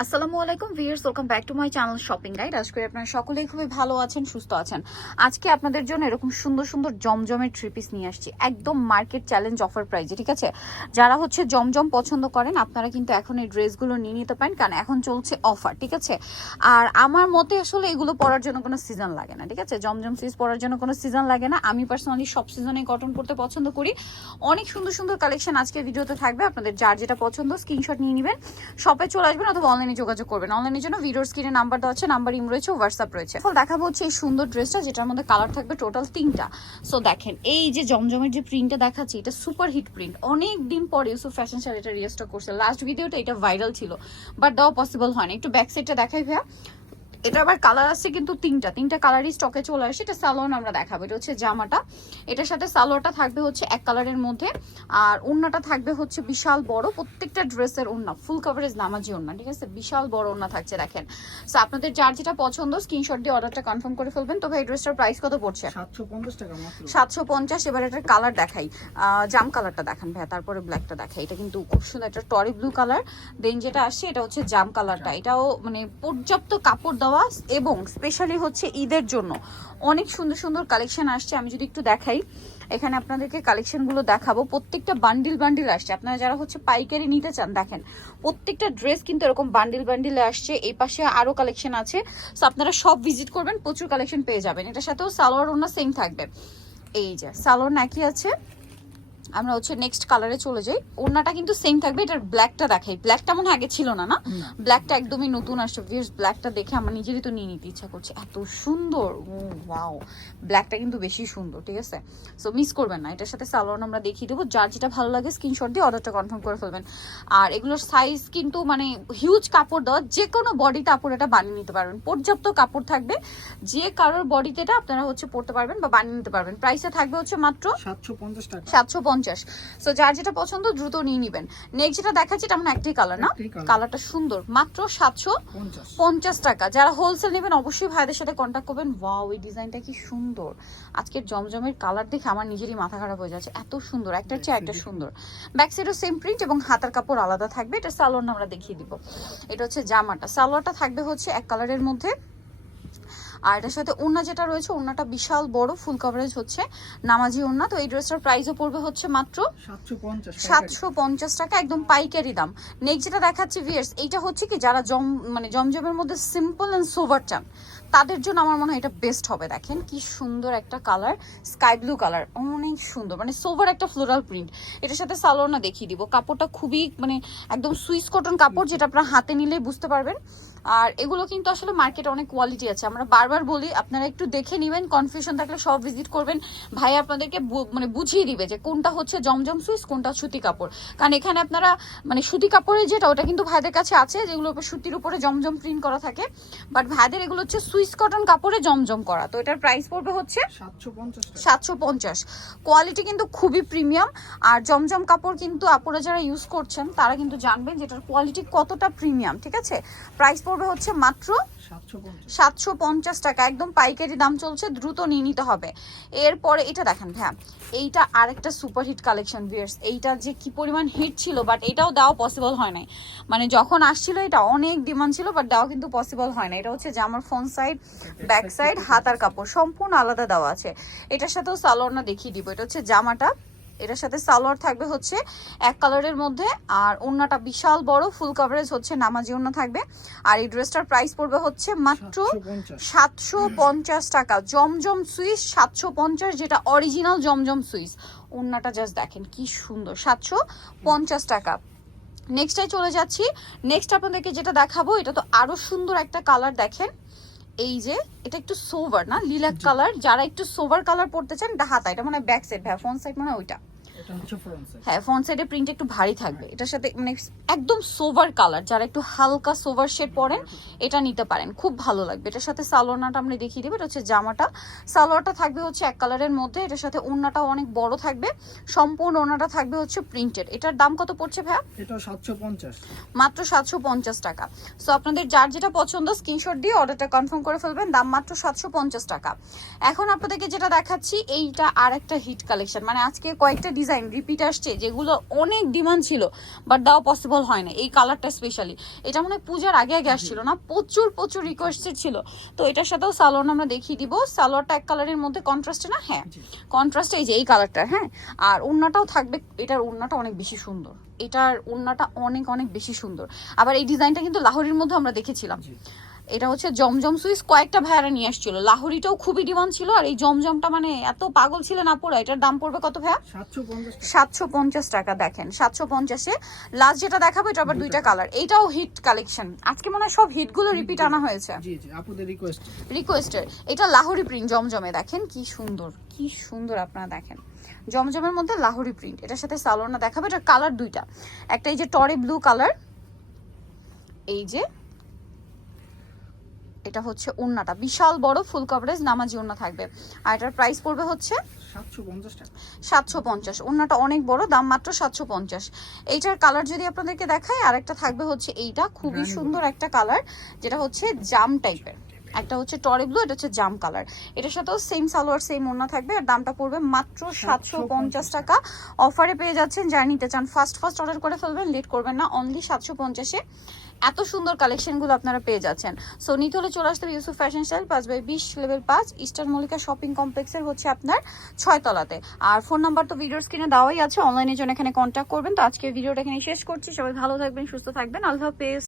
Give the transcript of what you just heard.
আসসালামু আলাইকুম viewers welcome back to my channel shopping guide. আজকে আপনারা সকলেই খুবই ভালো আছেন, সুস্থ আছেন। আজকে আপনাদের জন্য এরকম সুন্দর সুন্দর জমজমের থ্রি পিস নিয়ে আসছি। একদম মার্কেট চ্যালেঞ্জ অফার প্রাইজে ঠিক আছে? যারা হচ্ছে জমজম পছন্দ করেন, আপনারা কিন্তু এখন এই ড্রেসগুলো নিয়ে নিতে পারেন, কারণ এখন চলছে অফার ঠিক আছে? আর আমার মতে আসলে এগুলো পরার জন্য কোনো সিজন লাগে না, ঠিক আছে? জমজম সিজ পরার জন্য কোনো সিজন লাগে না। আমি পার্সোনালি সব সিজনে কটন পরতে পছন্দ করি। অনেক সুন্দর সুন্দর কালেকশন আজকে ভিডিওতে থাকবে। আপনাদের যার যেটা পছন্দ স্ক্রিনশট নিয়ে নেবেন। শপে চলে আসবেন অথবা অনলাইনে যোগাযোগ করবেন। অনলাইনের জন্য ভিডিওর স্ক্রিনে নাম্বার দেওয়া আছে নাম্বার ইম রয়েছে হোয়াটসঅ্যাপ রয়েছে। এখন দেখাবো হচ্ছে এই সুন্দর ড্রেসটা যেটার মধ্যে কালার থাকবে টোটাল তিনটা। সো দেখেন, এই যে জমজমের যে প্রিন্টটা দেখাচ্ছি, এটা সুপার হিট প্রিন্ট অনেক দিন পরে ইউসুফ ফ্যাশন শাড়িটা এটা করছে। লাস্ট ভিডিওটা এটা ভাইরাল ছিল বাট দেওয়া পসিবল হয় না একটু ব্যাক সাইডটা দেখাই ভাইয়া। এটা আবার কালার আছে কিন্তু তিনটা। তিনটা কালারই স্টকে চলে আসে। এটা সালোয়ার আমরা দেখাবো। এটা হচ্ছে জামাটা। এটার সাথে সালোয়ারটা থাকবে হচ্ছে এক কালারের মধ্যে। আর ওড়নাটা থাকবে হচ্ছে বিশাল বড়। প্রত্যেকটা ড্রেসের ওড়না ফুল কভারেজ নামাজি ওড়না ঠিক আছে? বিশাল বড় ওড়না থাকছে দেখেন। সো আপনাদের যার যেটা পছন্দ স্ক্রিনশট দিয়ে অর্ডারটা কনফার্ম করে ফেলবেন। তবে এই ড্রেসটার প্রাইস কত পড়ছে? সাতশো পঞ্চাশ এবার এটার কালার দেখাই। জাম কালারটা দেখান ভাইয়া তারপরে ব্ল্যাকটা দেখাই। এটা কিন্তু খুব সুন্দর একটা টরি ব্লু কালার দেন যেটা আসছে এটা হচ্ছে জাম কালারটা এটাও মানে পর্যাপ্ত কাপড় দেওয়া এবং স্পেশালি হচ্ছে ঈদের জন্য। অনেক সুন্দর সুন্দর কালেকশন আসছে, আমি যদি একটু দেখাই। এখানে আপনাদেরকে কালেকশনগুলো দেখাবো। প্রত্যেকটা বান্ডিল বান্ডিল আসছে। আপনারা যারা হচ্ছে পাইকারি নিতে চান, দেখেন, প্রত্যেকটা ড্রেস কিন্তু এরকম বান্ডিল বান্ডিলে আসছে। এই পাশে আরও কালেকশন আছে। সো আপনারা সব ভিজিট করবেন, প্রচুর কালেকশন পেয়ে যাবেন। এটার সাথেও সালোয়ার ওনা সেম থাকবে। এই যে, সালোয়ার নাকি আছে? আমরা হচ্ছে নেক্সট কালারে চলে যাই। ওড়নাটা কিন্তু সেম থাকবে এটার ব্ল্যাকটা দেখাই। ব্ল্যাকটা মনে আগে ছিল না না? ব্ল্যাকটা একদমই নতুন আসছে। ভিউয়ার্স ব্ল্যাকটা দেখে আমার নিজেরই তো নিয়ে নিতে ইচ্ছা করছে। এত সুন্দর! ও ওয়াও ব্ল্যাকটা কিন্তু বেশি সুন্দর ঠিক আছে? সো মিস করবেন না। এটার সাথে সালোয়ার আমরা দেখিয়ে দেবো। যার যেটা ভালো লাগে স্ক্রিনশট দিয়ে অর্ডারটা কনফার্ম করে ফেলবেন। আর এগুলোর সাইজ কিন্তু মানে হিউজ কাপড় দেওয়া যে কোনো বডিতে আপনারা এটা বানিয়ে নিতে পারবেন। পর্যাপ্ত কাপড় থাকবে। যে কারোর বডিতে এটা আপনারা হচ্ছে পড়তে পারবেন বা বানিয়ে নিতে পারবেন। প্রাইসে থাকবে হচ্ছে মাত্র সাতশো পঞ্চাশ টাকা। সাতশো পঞ্চাশ। সো যার যেটা পছন্দ দ্রুত নিয়ে নিবেন। নেক্সট যেটা দেখাচ্ছি এটা মানে একটাই কালার না? কালারটা সুন্দর। মাত্র সাতশো পঞ্চাশ। পঞ্চাশ টাকা। যারা হোলসেল নেবেন অবশ্যই ভাইদের সাথে কন্ট্যাক্ট করবেন। ওয়াও এই ডিজাইনটা কি সুন্দর। আজকের জমজমের কালার দেখে আমার নিজেরই মাথা খারাপ হয়ে যাচ্ছে। এত সুন্দর। একটার চেয়ে একটা সুন্দর। ব্যাক সাইডও সেম প্রিন্ট এবং হাতার কাপড় আলাদা থাকবে। এটা সালোয়ার আমরা দেখিয়ে দিব। এটা হচ্ছে জামাটা। সালোয়ারটা থাকবে হচ্ছে এক কালারের মধ্যে। আর এটার সাথে ওড়না যেটা রয়েছে ওড়নাটা বিশাল বড় ফুল কভারেজ হচ্ছে নামাজি ওড়না তো এই ড্রেসটার প্রাইসও পড়বে হচ্ছে মাত্র সাতশো পঞ্চাশ টাকা। একদম পাইকারি দাম। নেক্সট যেটা দেখাচ্ছি ভিয়ার্স এইটা হচ্ছে কি যারা জম মানে জমজমের মধ্যে সিম্পল অ্যান্ড সোভার চান তাদের জন্য আমার মনে হয় এটা বেস্ট হবে। দেখেন কি সুন্দর একটা কালার স্কাই ব্লু কালার অনেক সুন্দর। মানে সোভার একটা ফ্লোরাল প্রিন্ট এটার সাথে সালোয়ার না দেখিয়ে দিব। কাপড়টা খুবই মানে একদম সুইস কটন কাপড় যেটা আপনারা হাতে নিলে বুঝতে পারবেন। আর এগুলো কিন্তু আসলে মার্কেটে অনেক কোয়ালিটি আছে। আমরা বারবার বলি, আপনারা একটু দেখে নেবেন। কনফিউশন থাকলে সব ভিজিট করবেন। ভাই আপনাদেরকে মানে বুঝিয়ে দিবে যে কোনটা হচ্ছে জমজম সুইস কোনটা সুতি কাপড়। কারণ এখানে আপনারা মানে সুতি কাপড়ের যেটা, ওটা কিন্তু ভাইদের কাছে আছে যেগুলো সুতির উপরে জমজম প্রিন্ট করা থাকে। বাট ভাইদের এগুলো হচ্ছে সুইস কটন কাপড়ে জমজম করা। তো এটার প্রাইস পড়বে হচ্ছে সাতশো পঞ্চাশ কোয়ালিটি কিন্তু খুবই প্রিমিয়াম আর জমজম কাপড় কিন্তু আপনারা যারা ইউজ করছেন তারা কিন্তু জানবেন যেটার কোয়ালিটি কতটা প্রিমিয়াম ঠিক আছে? প্রাইস পড়বে হচ্ছে মাত্র সাতশো পঞ্চাশ। টাকা। একদম পাইকারি দাম চলছে দ্রুত নিয়ে নিতে হবে। এরপরে এটা দেখেন হ্যাঁ এইটা আরেকটা সুপার হিট কালেকশন ভিয়ার্স এইটা যে কি পরিমাণ হিট ছিল বাট এটাও দেওয়া পসিবল হয় নাই। মানে যখন আসছিল এটা অনেক ডিমান্ড ছিল বাট দেওয়া কিন্তু পসিবল হয় না এটা হচ্ছে জামার ফ্রন্ট সাইড ব্যাক সাইড হাতার কাপড় সম্পূর্ণ আলাদা দেওয়া আছে। এটার সাথেও সালোয়ার না দেখিয়ে দিব এটা হচ্ছে জামাটা। এটার সাথে সালোয়ার থাকবে হচ্ছে এক কালারের মধ্যে আর ওড়নাটা বিশাল বড় ফুল কভারেজ হচ্ছে নামাজি ওড়না থাকবে। আর এই ড্রেসটার প্রাইস পড়বে হচ্ছে মাত্র সাতশো পঞ্চাশ। টাকা। জমজম সুইস সাতশো পঞ্চাশ যেটা অরিজিনাল জমজম সুইস। ওড়নাটা জাস্ট দেখেন কি সুন্দর সাতশো পঞ্চাশ টাকা। নেক্সটটাই চলে যাচ্ছি। নেক্সট আপনাদেরকে যেটা দেখাবো এটা তো আরও সুন্দর একটা কালার দেখেন। এই যে এটা একটু সোভার না? লিলাক কালার যারা একটু সোভার কালার পড়তে চান এটা হাতা এটা মানে ব্যাক সাইড ভাই ফ্রন্ট সাইড মানে ওইটা। এটা হচ্ছে ফ্রন্ট সাইড হ্যাঁ ফ্রন্ট সাইডে প্রিন্ট একটু ভারী থাকবে। এটার সাথে মানে একদম সোভার কালার যারা একটু হালকা সোভার শেড পরেন এটা নিতে পারেন। খুব ভালো লাগবে। এটার সাথে সালোয়ারটা আমরা দেখিয়ে দেবো। এটা হচ্ছে জামাটা। সালোয়ারটা থাকবে হচ্ছে এক কালারের মধ্যে। এটার সাথে ওড়নাটাও অনেক বড় থাকবে। সম্পূর্ণ ওড়নাটা থাকবে হচ্ছে প্রিন্টেড এটার দাম কত পড়ছে ভাইয়া? এটা সাতশো পঞ্চাশ। মাত্র সাতশো পঞ্চাশ টাকা। সো আপনাদের যার যেটা পছন্দ স্ক্রিনশট দিয়ে অর্ডারটা কনফার্ম করে ফেলবেন। দাম মাত্র সাতশো পঞ্চাশ টাকা। এখন আপনাদেরকে যেটা দেখাচ্ছি এইটা আর একটা হিট কালেকশন মানে আজকে কয়েকটা ডিজাইন ডিজাইন রিপিট আসছে যেগুলো অনেক ডিমান্ড ছিল বাট দাও পসিবল হয় না এই কালারটা স্পেশালি এটা মনে হয় পূজার আগে আগে আসছিল না প্রচুর প্রচুর রিকোয়েস্টেড ছিল। তো এটার সাথেও সালোয়ার আমরা দেখিয়ে দিব সালোয়ারটা এক কালারের মধ্যে কন্ট্রাস্টে না? হ্যাঁ কন্ট্রাস্টে এই যে এই কালারটা হ্যাঁ? আর ওড়নাটাও থাকবে এটার ওড়নাটা অনেক বেশি সুন্দর। এটার ওড়নাটা অনেক অনেক বেশি সুন্দর। আবার এই ডিজাইনটা কিন্তু লাহোরির মধ্যে আমরা দেখেছিলাম। এটা হচ্ছে জমজম সুইস। কয়েকটা ভাইয়ারা নিয়ে আসছিল। লাহোরিটাও খুবই ডিমান্ড ছিল আর এই জমজমটা মানে এত পাগল ছিল না পড়া এটার দাম পড়বে কত ভাইয়া? সাতশো পঞ্চাশ টাকা। দেখেন। সাতশো পঞ্চাশে লাস্ট যেটা দেখাবো এটা আবার দুইটা কালার এটাও হিট কালেকশন আজকে মনে হয় সব হিটগুলো রিপিট আনা হয়েছে। রিকোয়েস্টের এটা লাহোরি প্রিন্ট জমজমে। দেখেন কি সুন্দর কি সুন্দর আপনারা দেখেন। জমজমের মধ্যে লাহোরি প্রিন্ট এটার সাথে সালোনা দেখাবে এটার কালার দুইটা। একটা এই যে টরে ব্লু কালার এই যে এটা হচ্ছে ওড়নাটা বিশাল বড় ফুল কভারেজ নামাজি ওন্না থাকবে। আর এটার প্রাইস পড়বে হচ্ছে সাতশো পঞ্চাশ ওড়নাটা ওন্নাটা অনেক বড় দাম মাত্র সাতশো পঞ্চাশ। এইটার কালার যদি আপনাদেরকে দেখাই আর একটা থাকবে হচ্ছে এইটা। খুবই সুন্দর একটা কালার যেটা হচ্ছে জাম টাইপের একটা হচ্ছে টরে ব্লু এটা হচ্ছে জাম কালার এটার সাথেও সেম সালোয়ার সেম ওন্না থাকবে আর দামটা পড়বে মাত্র সাতশো পঞ্চাশ টাকা। অফারে পেয়ে যাচ্ছেন যারা নিতে চান ফার্স্ট ফার্স্ট অর্ডার করে ফেলবেন লেট করবেন না অনলি সাতশো পঞ্চাশে। এত সুন্দর কালেকশনগুলো আপনারা পেয়ে যাচ্ছেন। সো নিতে হলে চলে আসতে হবে ইউসুফ ফ্যাশন স্টাইল পাঁচ বাই বিশ লেভেল পাঁচ ইস্টার মল্লিকা শপিং কমপ্লেক্সের হচ্ছে আপনার ছয়তলাতে আর ফোন নাম্বার তো ভিডিওর স্ক্রিনে দেওয়াই আছে অনলাইনের জন্য এখানে কন্ট্যাক্ট করবেন। তো আজকে ভিডিওটা এখানে শেষ করছি। সবাই ভালো থাকবেন সুস্থ থাকবেন। আল্লাহ হাফেজ।